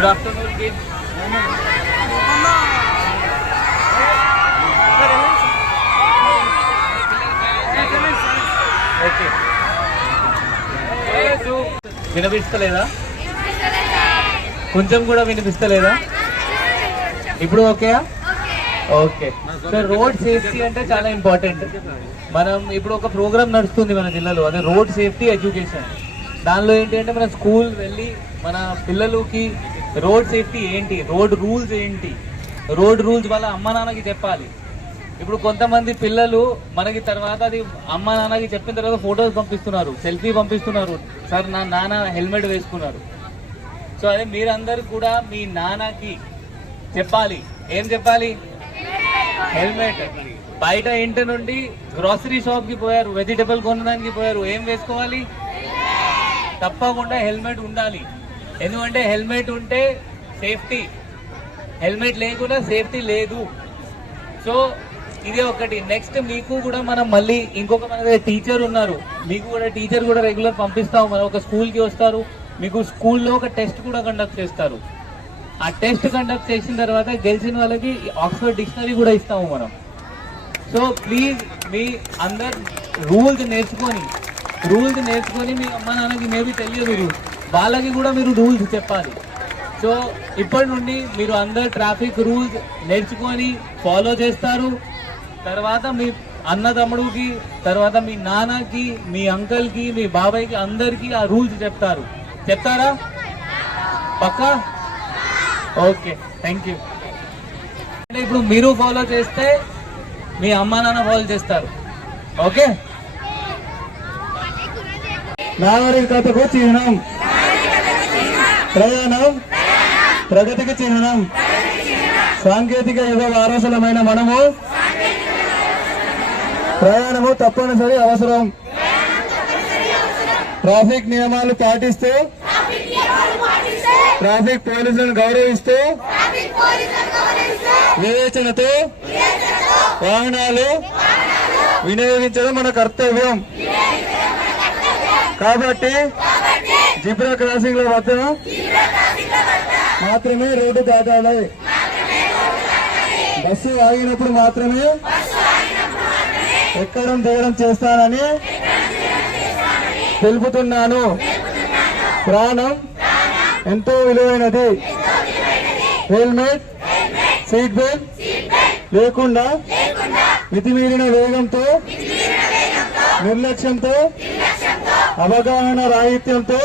Good afternoon, kids. Okay, వినిపిస్తలేదా? కొంచెం కూడా వినిపిస్తలేదా? ఇప్పుడు okay. Okay sir, road safety అంటే చాలా ఇంపార్టెంట్. మనం ఇప్పుడు ఒక ప్రోగ్రామ్ నడుస్తుంది మన జిల్లాలో, అదే రోడ్ సేఫ్టీ ఎడ్యుకేషన్. దానిలో ఏంటి అంటే మన స్కూల్ వెళ్ళి మన పిల్లలకి రోడ్ సేఫ్టీ ఏంటి, రోడ్ రూల్స్ ఏంటి, రోడ్ రూల్స్ వాళ్ళ అమ్మ నాన్నకి చెప్పాలి. ఇప్పుడు కొంతమంది పిల్లలు మనకి తర్వాత అది అమ్మ నాన్నకి చెప్పిన తర్వాత ఫొటోస్ పంపిస్తున్నారు, సెల్ఫీ పంపిస్తున్నారు, సార్ నా నాన్న హెల్మెట్ వేసుకున్నారు. సో అదే మీరందరూ కూడా మీ నాన్నకి చెప్పాలి. ఏం చెప్పాలి? హెల్మెట్. బయట ఇంటి నుండి గ్రాసరీ షాప్కి పోయారు, వెజిటబుల్ కొనడానికి పోయారు, ఏం వేసుకోవాలి? తప్పకుండా హెల్మెట్ ఉండాలి. ఎందుకంటే హెల్మెట్ ఉంటే సేఫ్టీ, హెల్మెట్ లేకుండా సేఫ్టీ లేదు. సో ఇది ఒకటి. నెక్స్ట్ మీకు కూడా మనం మళ్ళీ ఇంకొక మన టీచర్ ఉన్నారు, మీకు కూడా టీచర్ కూడా రెగ్యులర్ పంపిస్తాము. మనం ఒక స్కూల్కి వస్తారు, మీకు స్కూల్లో ఒక టెస్ట్ కూడా కండక్ట్ చేస్తారు. ఆ టెస్ట్ కండక్ట్ చేసిన తర్వాత గెలిచిన వాళ్ళకి ఆక్స్ఫర్డ్ డిక్షనరీ కూడా ఇస్తాము మనం. సో ప్లీజ్ మీ అందరు రూల్స్ నేర్చుకొని మీ అమ్మ నాన్నకి మేబీ తెలియదు రూల్స్, వాళ్ళకి కూడా మీరు రూల్స్ చెప్పాలి. సో ఇప్పటి నుండి మీరు అందరు ట్రాఫిక్ రూల్స్ నేర్చుకొని ఫాలో చేస్తారు. తర్వాత మీ అన్న తమ్ముడికి, తర్వాత మీ నాన్నకి, మీ అంకల్కి, మీ బాబాయ్కి, అందరికీ ఆ రూల్స్ చెప్తారా? పక్కా? Okay, thank you. అంటే ఇప్పుడు మీరు ఫాలో చేస్తే మీ అమ్మ నాన్న ఫాలో చేస్తారు. ఓకే. నాగరికతకు చిహ్నం, ప్రయాణం ప్రగతికి చిహ్నం. సాంకేతిక యుగ వారసులమైన మనము ప్రయాణము తప్పనిసరి అవసరం. ట్రాఫిక్ నియమాలు పాటిస్తూ, ట్రాఫిక్ పోలీసులను గౌరవిస్తూ, వివేచనతో వాహనాలు వినియోగించడం మన కర్తవ్యం. కాబట్టి జిబ్రా క్రాసింగ్ల వద్ద మాత్రమే రోడ్డు దాటాలి. బస్సు ఆగినప్పుడు మాత్రమే ఎక్కడం దిగడం చేస్తానని తెలుపుతున్నాను. ప్రాణం ఎంతో విలువైనది. హెల్మెట్, సీట్ బెల్ట్ లేకుండా మితిమీరిన వేగంతో, నిర్లక్ష్యంతో, అవగాహన రాహిత్యంతో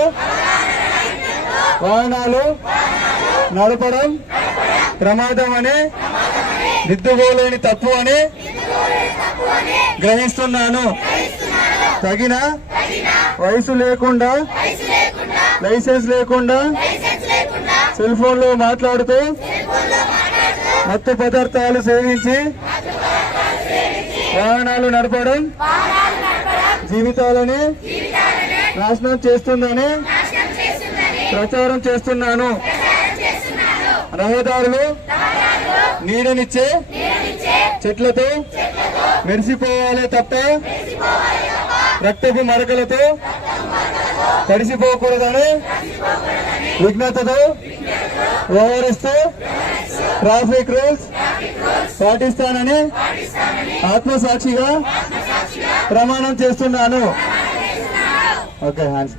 వాహనాలు నడపడం ప్రమాదం అని, దిద్దుకోలేని తప్పు అని గ్రహిస్తున్నాను. తగిన వయసు లేకుండా, లైసెన్స్ లేకుండా సెల్ ఫోన్ లో మాట్లాడుతూ, మత్తు పదార్థాలు సేవించి వాహనాలు నడపడం జీవితాలని నాశనం చేస్తుందని ప్రచారం చేస్తున్నాను. రహదారులు నీడనిచ్చే చెట్లతో మెరిసిపోవాలే తప్ప రక్తపు మరకలతో తడిసిపోకూడదని విఘ్నతతో వ్యవహరిస్తూ ట్రాఫిక్ రూల్స్ పాటిస్తానని ఆత్మసాక్షిగా ప్రమాణం చేస్తున్నాను. Okay, hands.